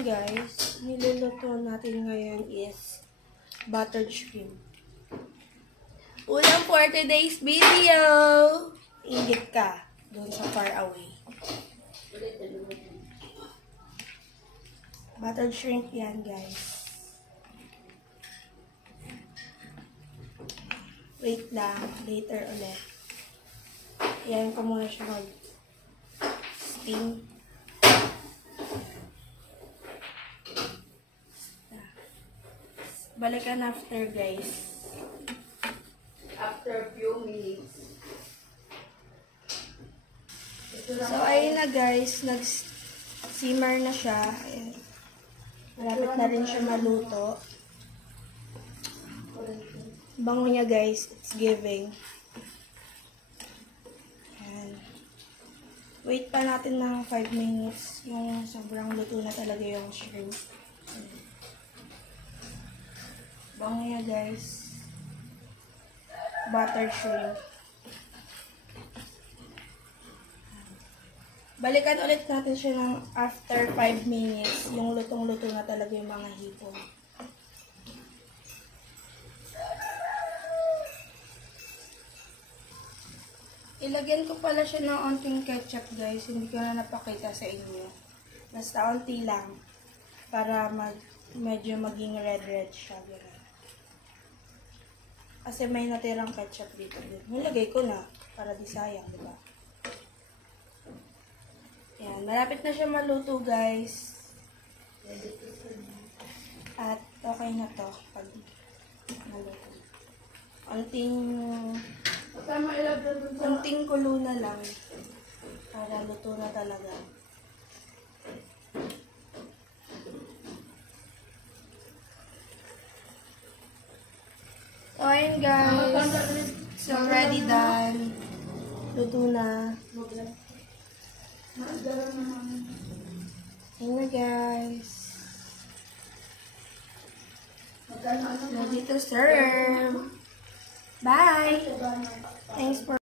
Ayan guys, niluluto natin ngayon is buttered shrimp. Ulam for today's video! Ingit ka doon sa far away. Buttered shrimp yan guys. Wait lang, later ulit. Ayan ko muna siya mag-steam. Balikan after guys. After a few minutes. So ayun na guys, nag-simmer na siya. Ayan. Malapit na rin siya maluto. Bango niya guys, it's giving. Ayan. Wait pa natin ng 5 minutes. Yung sobrang luto na talaga yung shrimp. Ayan. Bango niya guys. Butter shrimp. Balikan ulit natin siya ng after 5 minutes. Yung lutong-luto na talaga yung mga hipon. Ilagyan ko pala siya ng onting ketchup guys. Hindi ko na napakita sa inyo. Basta onti lang. Para medyo maging red-red siya. Ganun. Kasi may natirang ketchup dito. Nilagay ko na para di sayang, di ba? Ayan, malapit na siya maluto, guys. At okay na to pag maluto. Unting kulo na lang para luto na talaga. So, ayun guys. So, ready done. Luto na. Ayun na guys. Ready to serve. Bye! Thanks for